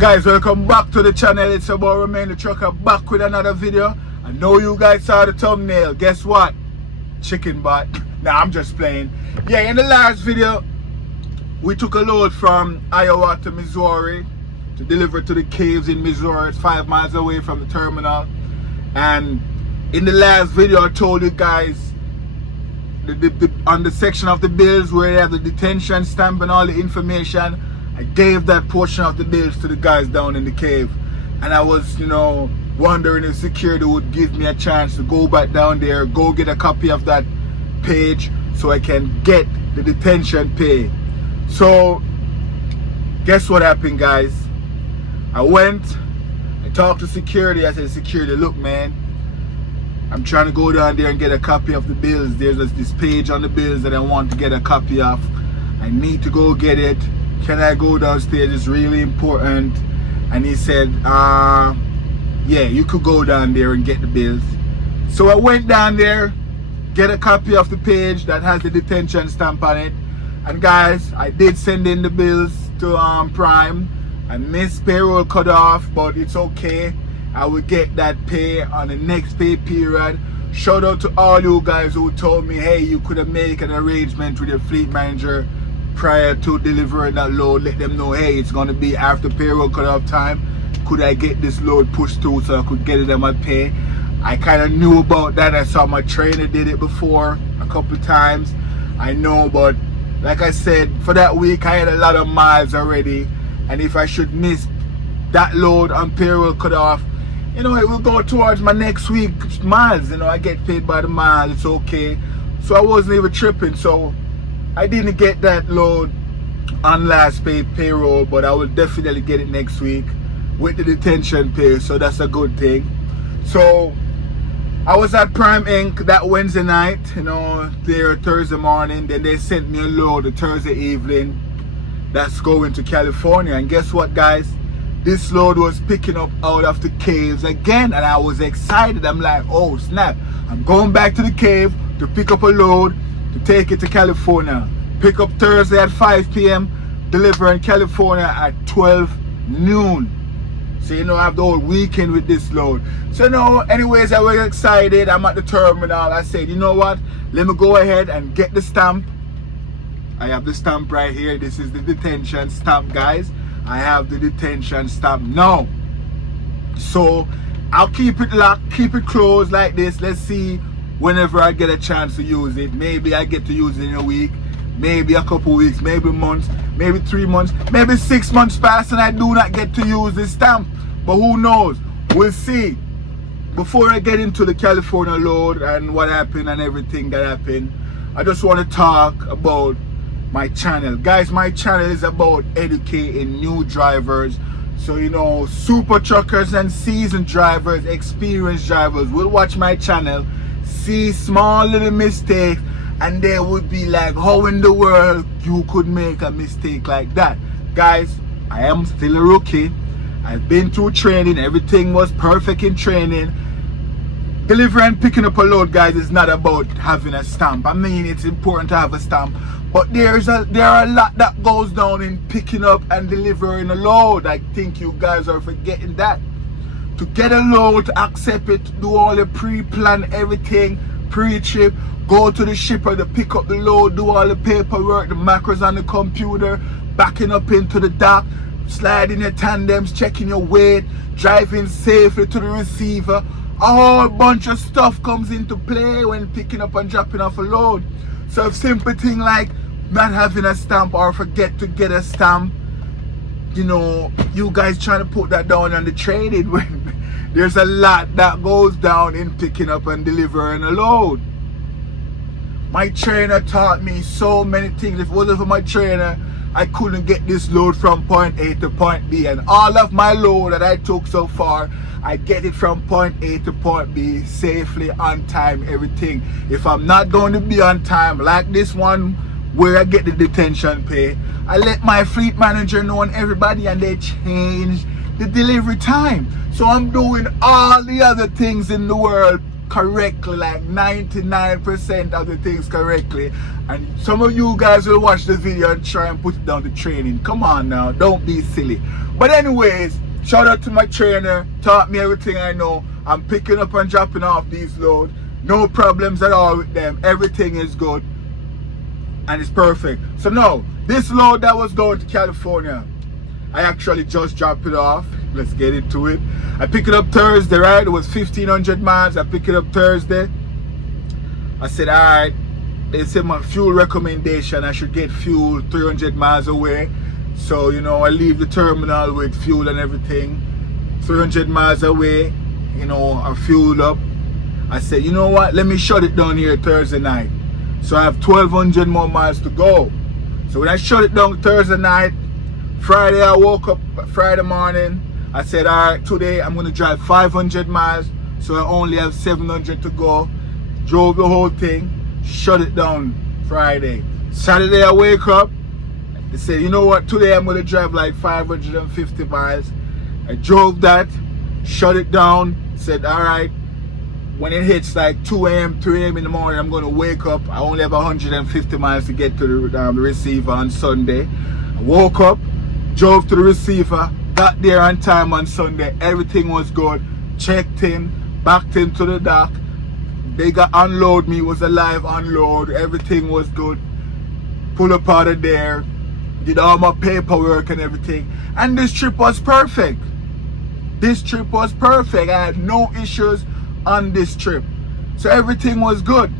Guys, welcome back to the channel. It's about Remain the Trucker, back with another video. I know you guys saw the thumbnail. Guess what? Chicken butt. Nah, I'm just playing. Yeah, in the last video, we took a load from Iowa to Missouri to deliver to the caves in Missouri. It's 5 miles away from the terminal. And in the last video, I told you guys on the section of the bills where they have the detention stamp and all the information, I gave that portion of the bills to the guys down in the cave. And I was, wondering if security would give me a chance to go back down there, go get a copy of that page so I can get the detention pay. So, guess what happened, guys? I talked to security. I said, security, look, man, I'm trying to go down there and get a copy of the bills. There's this page on the bills that I want to get a copy of. I need to go get it. Can I go downstairs? It's really important. And he said, yeah, you could go down there and get the bills. So I went down there, get a copy of the page that has the detention stamp on it. And guys, I did send in the bills to Prime. I missed payroll cut off, but it's okay. I will get that pay on the next pay period. Shout out to all you guys who told me, hey, you could have made an arrangement with your fleet manager prior to delivering that load. Let them know, hey, it's gonna be after payroll cut off time. Could I get this load pushed through so I could get it on my pay? I kind of knew about that. I saw my trainer did it before a couple times. I know, but like I said, for that week I had a lot of miles already, and if I should miss that load on payroll cut off, it will go towards my next week's miles. I get paid by the mile. It's okay. So I wasn't even tripping. So I didn't get that load on last payroll, but I will definitely get it next week with the detention pay. So that's a good thing. So I was at Prime Inc. that Wednesday night, there Thursday morning. Then they sent me a load a Thursday evening that's going to California. And guess what, guys? This load was picking up out of the caves again, and I was excited. I'm like, oh snap, I'm going back to the cave to pick up a load to take it to California. Pick up Thursday at 5 p.m, deliver in California at 12 noon. So I have the whole weekend with this load. So anyways, I was excited. I'm at the terminal. I said, you know what, let me go ahead and get the stamp. I have the stamp right here. This is the detention stamp, guys. I have the detention stamp now. So I'll keep it locked, keep it closed like this. Let's see whenever I get a chance to use it. Maybe I get to use it in a week, maybe a couple weeks, maybe months, maybe 3 months, maybe 6 months pass and I do not get to use this stamp. But who knows? We'll see. Before I get into the California load and what happened and everything that happened, I just want to talk about my channel. Guys, my channel is about educating new drivers. So super truckers and seasoned drivers, experienced drivers will watch my channel, see small little mistakes, and they would be like, how in the world you could make a mistake like that? Guys, I am still a rookie. I've been through training. Everything was perfect in training. Delivering and picking up a load, guys, is not about having a stamp. I mean, it's important to have a stamp, but there are a lot that goes down in picking up and delivering a load. I think you guys are forgetting that. To get a load, to accept it, do all the pre-plan, everything, pre-trip, go to the shipper to pick up the load, do all the paperwork, the macros on the computer, backing up into the dock, sliding your tandems, checking your weight, driving safely to the receiver. A whole bunch of stuff comes into play when picking up and dropping off a load. So a simple thing like not having a stamp or forget to get a stamp, you guys trying to put that down on the trading when there's a lot that goes down in picking up and delivering a load. My trainer taught me so many things. If it wasn't for my trainer, I couldn't get this load from point A to point B. And all of my load that I took so far, I get it from point A to point B safely, on time, everything. If I'm not going to be on time, like this one where I get the detention pay, I let my fleet manager know and everybody, and they change the delivery time. So I'm doing all the other things in the world correctly, like 99% of the things correctly. And some of you guys will watch the video and try and put it down to training. Come on now, don't be silly. But anyways, shout out to my trainer, taught me everything I know. I'm picking up and dropping off these loads. No problems at all with them. Everything is good and it's perfect. So now, this load that was going to California, I actually just dropped it off. Let's get into it. I picked it up Thursday, right? It was 1,500 miles. I picked it up Thursday. I said, all right, they said my fuel recommendation, I should get fuel 300 miles away. So, you know, I leave the terminal with fuel and everything. 300 miles away, you know, I fueled up. I said, you know what? Let me shut it down here Thursday night. So I have 1,200 more miles to go. So when I shut it down Thursday night, Friday I woke up, Friday morning, I said, all right, today I'm going to drive 500 miles. So I only have 700 to go. Drove the whole thing, shut it down Friday. Saturday I wake up, they said, you know what, today I'm going to drive like 550 miles. I drove that, shut it down, said, all right, when it hits like 2 a.m., 3 a.m. in the morning, I'm going to wake up. I only have 150 miles to get to the receiver on Sunday. I woke up, drove to the receiver, got there on time on Sunday. Everything was good. Checked in, backed into the dock. They got unload me, was a live unload. Everything was good. Pull up out of there, did all my paperwork and everything. And this trip was perfect. This trip was perfect. I had no issues on this trip. So everything was good.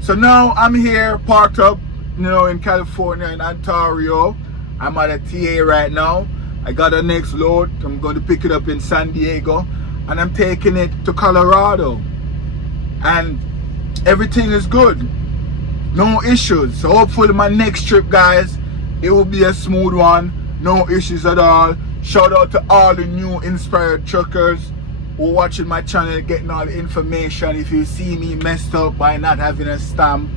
So now I'm here parked up, you know, in California, in Ontario. I'm at a TA right now. I got a next load. I'm going to pick it up in San Diego. And I'm taking it to Colorado. And everything is good. No issues. So hopefully my next trip, guys, it will be a smooth one. No issues at all. Shout out to all the new inspired truckers who are watching my channel, getting all the information. If you see me messed up by not having a stamp,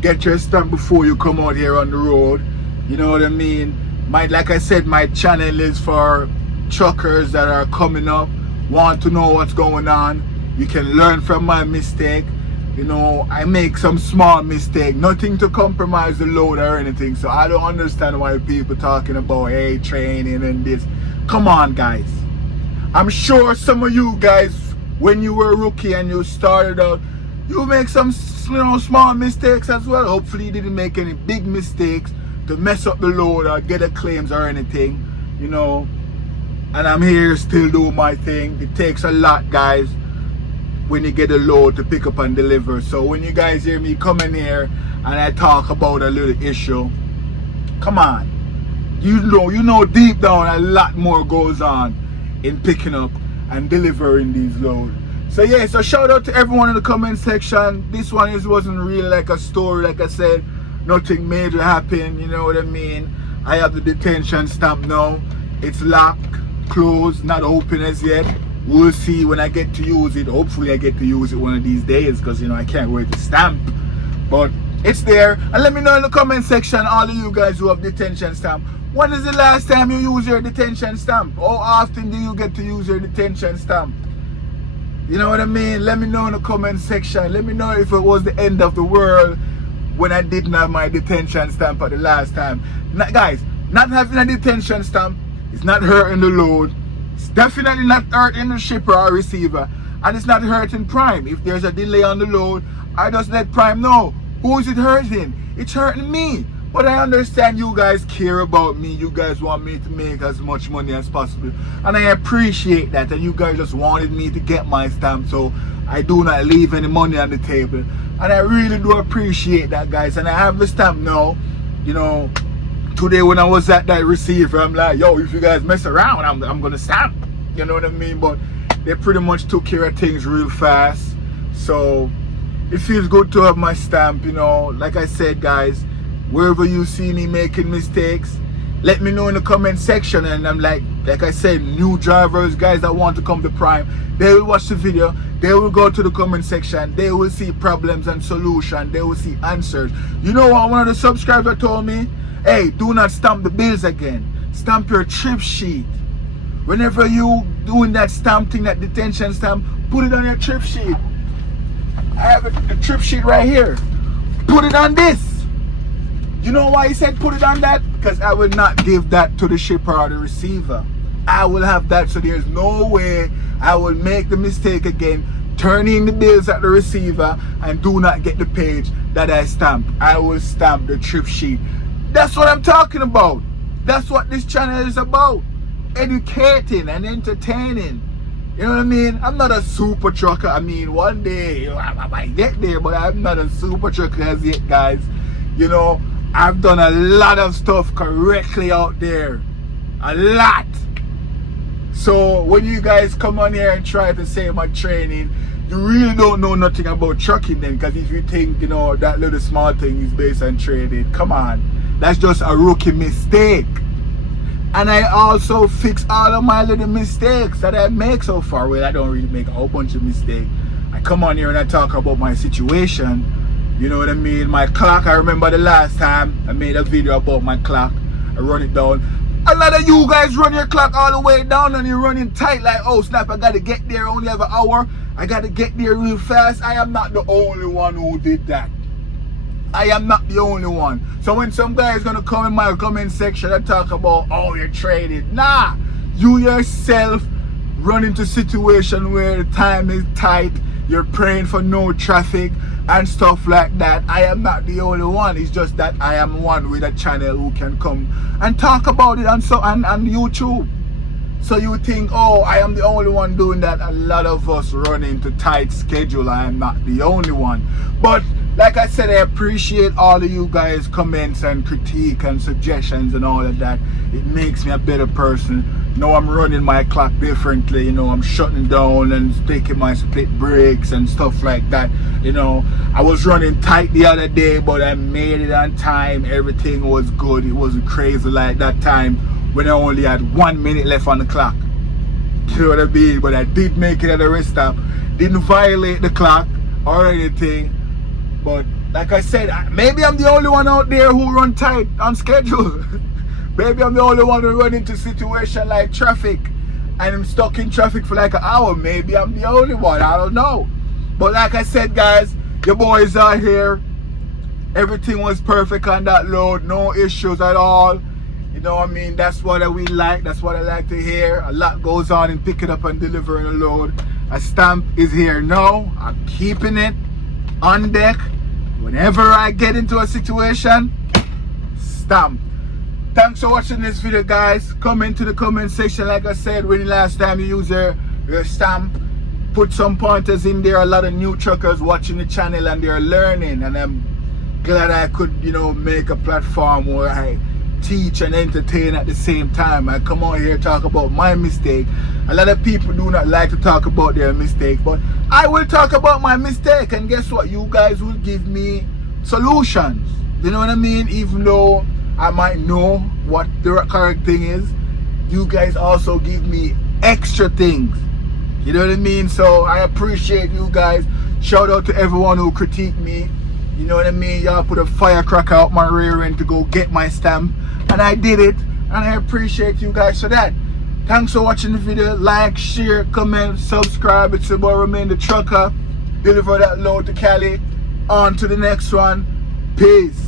get your stamp before you come out here on the road. You know what I mean? Like I said, my channel is for truckers that are coming up, want to know what's going on. You can learn from my mistake. You know, I make some small mistake, nothing to compromise the load or anything. So I don't understand why people talking about, hey, training and this. Come on, guys. I'm sure some of you guys, when you were a rookie and you started out, you make some, you know, small mistakes as well. Hopefully you didn't make any big mistakes to mess up the load or get a claims or anything, you know. And I'm here still doing my thing. It takes a lot, guys, when you get a load to pick up and deliver. So when you guys hear me come in here and I talk about a little issue, come on, you know deep down a lot more goes on in picking up and delivering these loads. So yeah, so shout out to everyone in the comment section. This one wasn't really like a story. Like I said, nothing major happened, you know what I mean. I have the detention stamp now. It's locked, closed, not open as yet. We'll see when I get to use it. Hopefully I get to use it one of these days, because you know I can't wait to stamp. But it's there. And let me know in the comment section, all of you guys who have detention stamp, when is the last time you use your detention stamp? How often do you get to use your detention stamp? You know what I mean? Let me know in the comment section. Let me know if it was the end of the world when I didn't have my detention stamp at the last time. Now, guys, not having a detention stamp is not hurting the load. It's definitely not hurting the shipper or receiver. And it's not hurting Prime. If there's a delay on the load, I just let Prime know. Who is it hurting? It's hurting me. But I understand you guys care about me. You guys want me to make as much money as possible. And I appreciate that. And you guys just wanted me to get my stamp, so I do not leave any money on the table. And I really do appreciate that, guys. And I have the stamp now. You know, today when I was at that receiver, I'm like, yo, if you guys mess around, I'm going to stamp. You know what I mean? But they pretty much took care of things real fast. So it feels good to have my stamp, you know. Like I said, guys, wherever you see me making mistakes, let me know in the comment section. And I'm like I said, new drivers, guys that want to come to Prime, they will watch the video, they will go to the comment section, they will see problems and solutions, they will see answers. You know what one of the subscribers told me? Hey, do not stamp the bills again. Stamp your trip sheet. Whenever you doing that stamp thing, that detention stamp, put it on your trip sheet. I have the trip sheet right here. Put it on this. You know why he said put it on that? Because I will not give that to the shipper or the receiver. I will have that, so there's no way I will make the mistake again, turn in the bills at the receiver and do not get the page that I stamp. I will stamp the trip sheet. That's what I'm talking about. That's what this channel is about. Educating and entertaining. You know what I mean? I'm not a super trucker. I mean, one day I might get there, but I'm not a super trucker as yet, guys. You know, I've done a lot of stuff correctly out there. A lot. So when you guys come on here and try to say my training, you really don't know nothing about trucking then, because if you think, you know, that little small thing is based on trading, come on. That's just a rookie mistake. And I also fix all of my little mistakes that I make so far. Well, I don't really make a whole bunch of mistakes. I come on here and I talk about my situation. You know what I mean? My clock, I remember the last time I made a video about my clock. I run it down. A lot of you guys run your clock all the way down and you're running tight like, oh snap, I gotta get there, I only have an hour. I gotta get there real fast. I am not the only one who did that. I am not the only one. So when some guy is gonna come in my comment section and talk about, oh, you're trading. Nah, you yourself run into situation where the time is tight, you're praying for no traffic and stuff like that. I am not the only one. It's just that I am one with a channel who can come and talk about it on YouTube. So you think, oh, I am the only one doing that. A lot of us run into tight schedule. I am not the only one. But like I said, I appreciate all of you guys' comments and critique and suggestions and all of that. It makes me a better person. You know, I'm running my clock differently. You know, I'm shutting down and taking my split breaks and stuff like that. You know, I was running tight the other day, but I made it on time. Everything was good. It wasn't crazy like that time when I only had 1 minute left on the clock. You know what I mean? But I did make it at the rest stop. Didn't violate the clock or anything. But like I said, maybe I'm the only one out there who run tight on schedule. Maybe I'm the only one who run into situation like traffic and I'm stuck in traffic for like an hour. Maybe I'm the only one. I don't know. But like I said, guys, your boys are here. Everything was perfect on that load. No issues at all. You know what I mean? That's what we like. That's what I like to hear. A lot goes on in picking up and delivering a load. A stamp is here now. I'm keeping it on deck. Whenever I get into a situation, stamp. Thanks for watching this video, guys. Come into the comment section. Like I said, when the last time you use your stamp, put some pointers in there. A lot of new truckers watching the channel and they're learning, and I'm glad I could, you know, make a platform where I teach and entertain at the same time. I come on here talk about my mistake. A lot of people do not like to talk about their mistake, but I will talk about my mistake, and guess what? You guys will give me solutions. You know what I mean? Even though I might know what the correct thing is, you guys also give me extra things. You know what I mean? So I appreciate you guys. Shout out to everyone who critiqued me. You know what I mean? Y'all put a firecracker out my rear end to go get my stamp, and I did it, and I appreciate you guys for that. Thanks for watching the video. Like, share, comment, subscribe. It's your boy Remain the Trucker. Deliver that load to Cali. On to the next one. Peace.